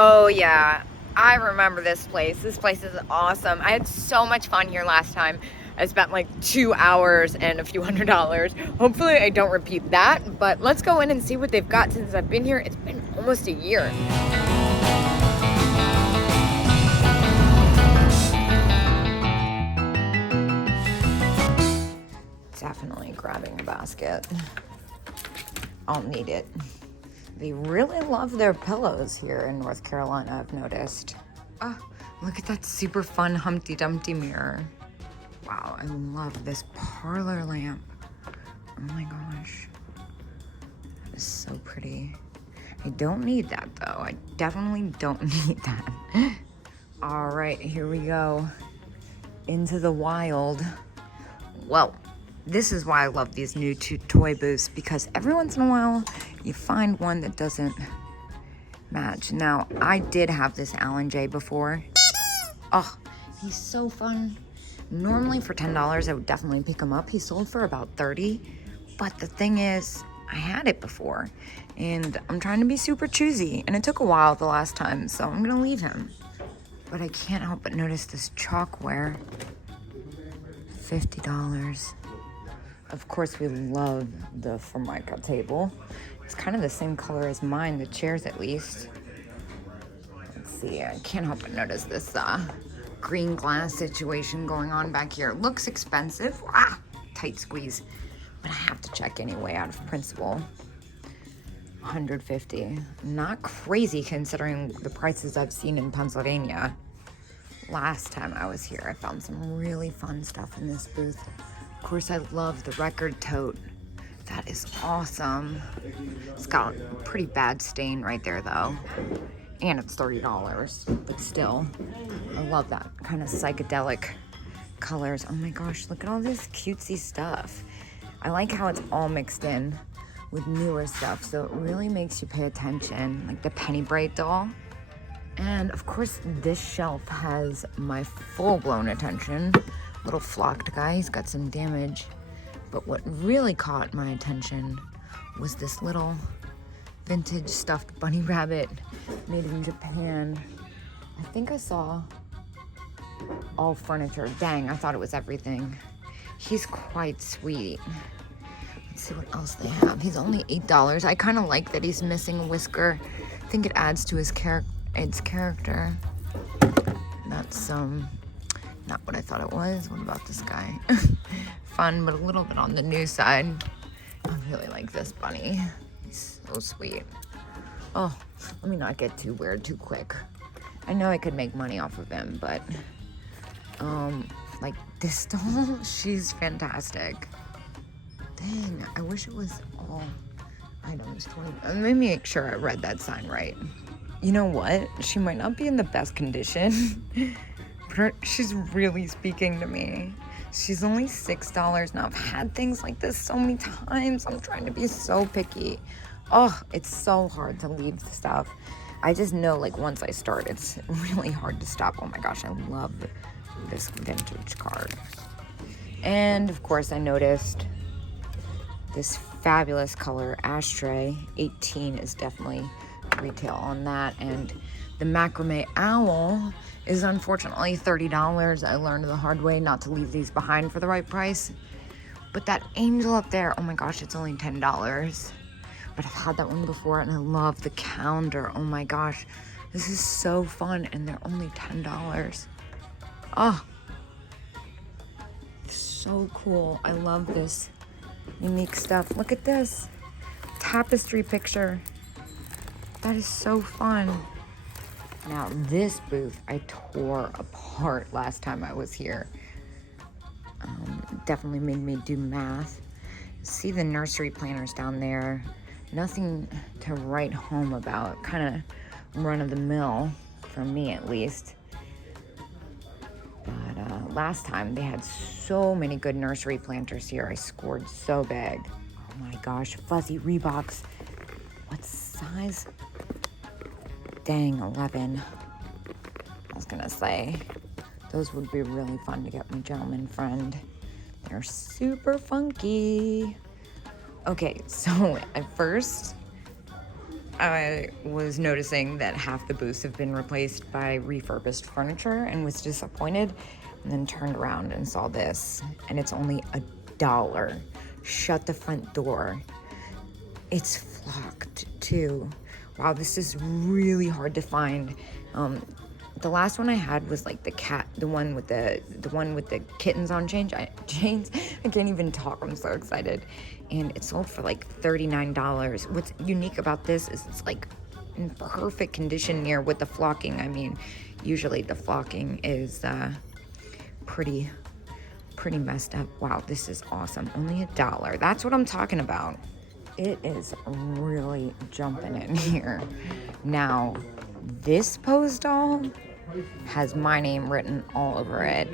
Oh yeah, I remember this place. This place is awesome. I had so much fun here last time. I spent like 2 hours and a few $100. Hopefully I don't repeat that, but let's go in and see what they've got since I've been here. It's been almost a year. Definitely grabbing a basket. I'll need it. They really love their pillows here in North Carolina, I've noticed. Oh, look at that super fun Humpty Dumpty mirror. Wow, I love this parlor lamp. Oh my gosh. That is so pretty. I don't need that though. I definitely don't need that. All right, here we go. Into the wild. Well, this is why I love these new toy booths, because every once in a while you find one that doesn't match. Now, I did have this Alan J before. Oh, he's so fun. Normally for $10, I would definitely pick him up. He sold for about $30. But the thing is, I had it before and I'm trying to be super choosy, and it took a while the last time, so I'm gonna leave him. But I can't help but notice this chalkware. $50. Of course, we love the Formica table. It's kind of the same color as mine, the chairs at least. Let's see, I can't help but notice this green glass situation going on back here. Looks expensive. Tight squeeze. But I have to check anyway out of principle. $150. Not crazy considering the prices I've seen in Pennsylvania. Last time I was here, I found some really fun stuff in this booth. Of course, I love the record tote. That is awesome. It's got a pretty bad stain right there though. And it's $30, but still, I love that kind of psychedelic colors. Oh my gosh, look at all this cutesy stuff. I like how it's all mixed in with newer stuff, so it really makes you pay attention, like the Penny Braid doll. And of course, this shelf has my full-blown attention. Little flocked guy, he's got some damage. But what really caught my attention was this little vintage stuffed bunny rabbit made in Japan. I think I saw all furniture. Dang, I thought it was everything. He's quite sweet. Let's see what else they have. He's only $8. I kind of like that he's missing a whisker. I think it adds to his character. That's not what I thought it was. What about this guy? Fun, but a little bit on the new side. I really like this bunny. He's so sweet. Oh, let me not get too weird too quick. I know I could make money off of him, but like this doll, she's fantastic. Dang, I wish it was all items 20. Let me make sure I read that sign right. You know what? She might not be in the best condition, but she's really speaking to me. She's only $6. Now, I've had things like this so many times. I'm trying to be so picky. Oh, it's so hard to leave stuff. I just know, like, once I start, it's really hard to stop. Oh my gosh, I love this vintage card. And of course, I noticed this fabulous color ashtray. 18 is definitely retail on that. And the macrame owl is unfortunately $30. I learned the hard way not to leave these behind for the right price. But that angel up there, oh my gosh, it's only $10. But I've had that one before and I love the calendar. Oh my gosh, this is so fun and they're only $10. Oh, so cool. I love this unique stuff. Look at this tapestry picture. That is so fun. Now this booth I tore apart last time I was here. Definitely made me do math. See the nursery planners down there. Nothing to write home about. Kind of run of the mill for me at least. But last time they had so many good nursery planters here. I scored so big. Oh my gosh, fuzzy Reeboks. What size? Dang, 11. I was gonna say, those would be really fun to get my gentleman friend. They're super funky. Okay, so at first, I was noticing that half the booths have been replaced by refurbished furniture and was disappointed, and then turned around and saw this, and it's only $1. Shut the front door. It's flocked too. Wow, this is really hard to find. The last one I had was like the one with the kittens on chains. I can't even talk. I'm so excited. And it sold for like $39. What's unique about this is it's like in perfect condition here with the flocking. I mean, usually the flocking is pretty messed up. Wow, this is awesome. Only $1. That's what I'm talking about. It is really jumping in here. Now, this pose doll has my name written all over it.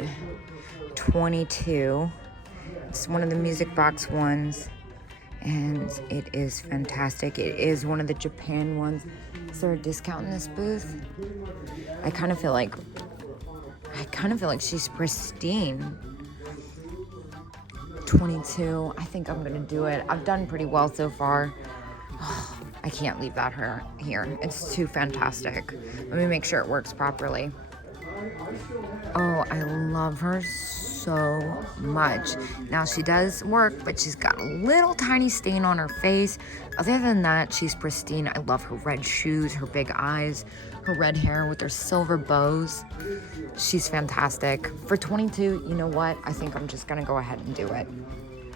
22. It's one of the music box ones, and it is fantastic. It is one of the Japan ones. Is there a discount in this booth? I kind of feel like she's pristine. 22. I think I'm gonna do it. I've done pretty well so far. Oh, I can't leave that here. It's too fantastic. Let me make sure it works properly. Oh, I love her so much. Now she does work, but she's got a little tiny stain on her face. Other than that, she's pristine. I love her red shoes, her big eyes, her red hair with her silver bows. She's fantastic. For 22, you know what? I think I'm just gonna go ahead and do it.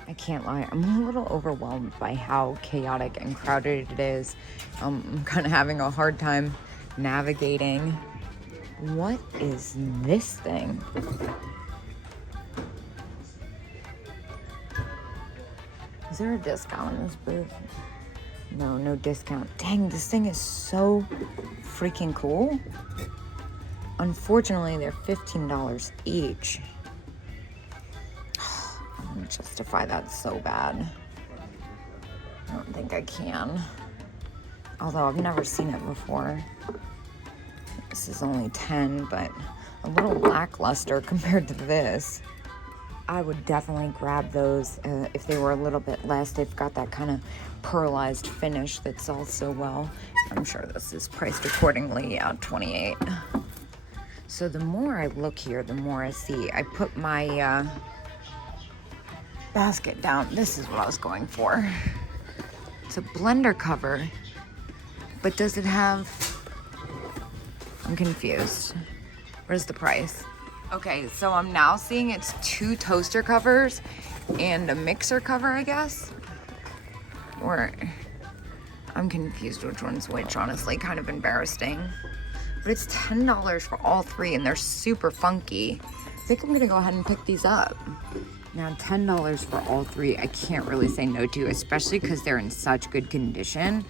I can't lie, I'm a little overwhelmed by how chaotic and crowded it is. I'm kind of having a hard time navigating. What is this thing? Is there a discount in this booth? No, no discount. Dang, this thing is so freaking cool. Unfortunately, they're $15 each. I'm gonna justify that so bad. I don't think I can. Although I've never seen it before. This is only 10, but a little lackluster compared to this. I would definitely grab those if they were a little bit less. They've got that kind of pearlized finish that sells so well. I'm sure this is priced accordingly. Yeah, 28. So the more I look here, the more I see. I put my basket down. This is what I was going for. It's a blender cover, but does it have... I'm confused. What is the price? Okay, so I'm now seeing it's 2 toaster covers and a mixer cover, I guess. Or I'm confused which one's which, honestly, kind of embarrassing. But it's $10 for all 3 and they're super funky. I think I'm gonna go ahead and pick these up. Now, $10 for all 3, I can't really say no to, especially because they're in such good condition.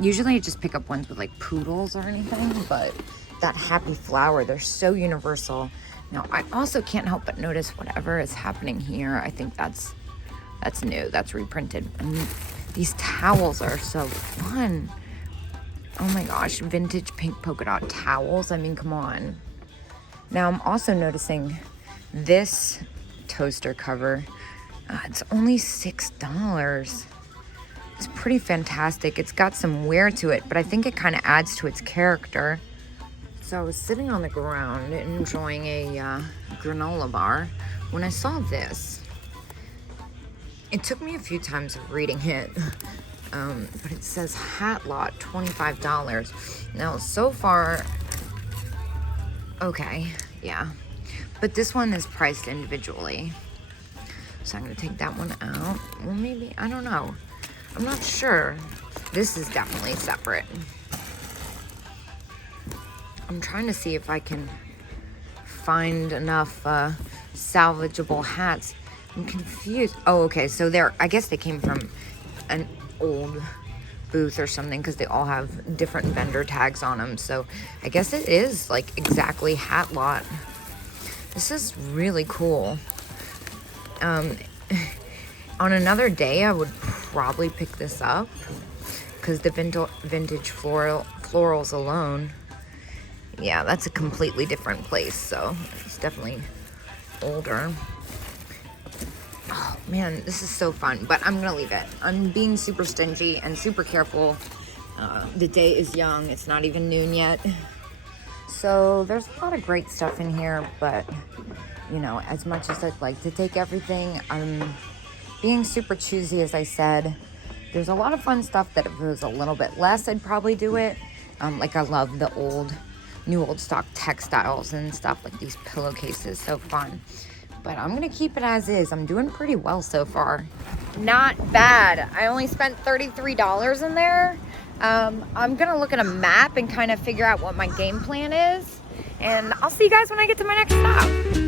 Usually I just pick up ones with like poodles or anything, but that happy flower, they're so universal. Now, I also can't help but notice whatever is happening here. I think that's new, that's reprinted. And these towels are so fun. Oh my gosh, vintage pink polka dot towels. I mean, come on. Now, I'm also noticing this toaster cover. It's only $6. It's pretty fantastic. It's got some wear to it, but I think it kind of adds to its character. So I was sitting on the ground enjoying a granola bar when I saw this. It took me a few times of reading it, but it says hat lot, $25. Now, so far, okay, yeah. But this one is priced individually. So I'm gonna take that one out. Well, maybe, I don't know. I'm not sure. This is definitely separate. I'm trying to see if I can find enough salvageable hats. I'm confused. Oh, okay, so I guess they came from an old booth or something because they all have different vendor tags on them. So I guess it is like exactly hat lot. This is really cool. On another day, I would probably pick this up because the vintage florals alone, yeah, that's a completely different place. So it's definitely older. Oh man, this is so fun, but I'm gonna leave it. I'm being super stingy and super careful The day is young. It's not even noon yet. So there's a lot of great stuff in here, but you know, as much as I'd like to take everything, I'm being super choosy, as I said. There's a lot of fun stuff that if it was a little bit less, I'd probably do it. Like I love the new old stock textiles and stuff, like these pillowcases, so fun. But I'm gonna keep it as is. I'm doing pretty well so far. Not bad. I only spent $33 in there. I'm gonna look at a map and kind of figure out what my game plan is. And I'll see you guys when I get to my next stop.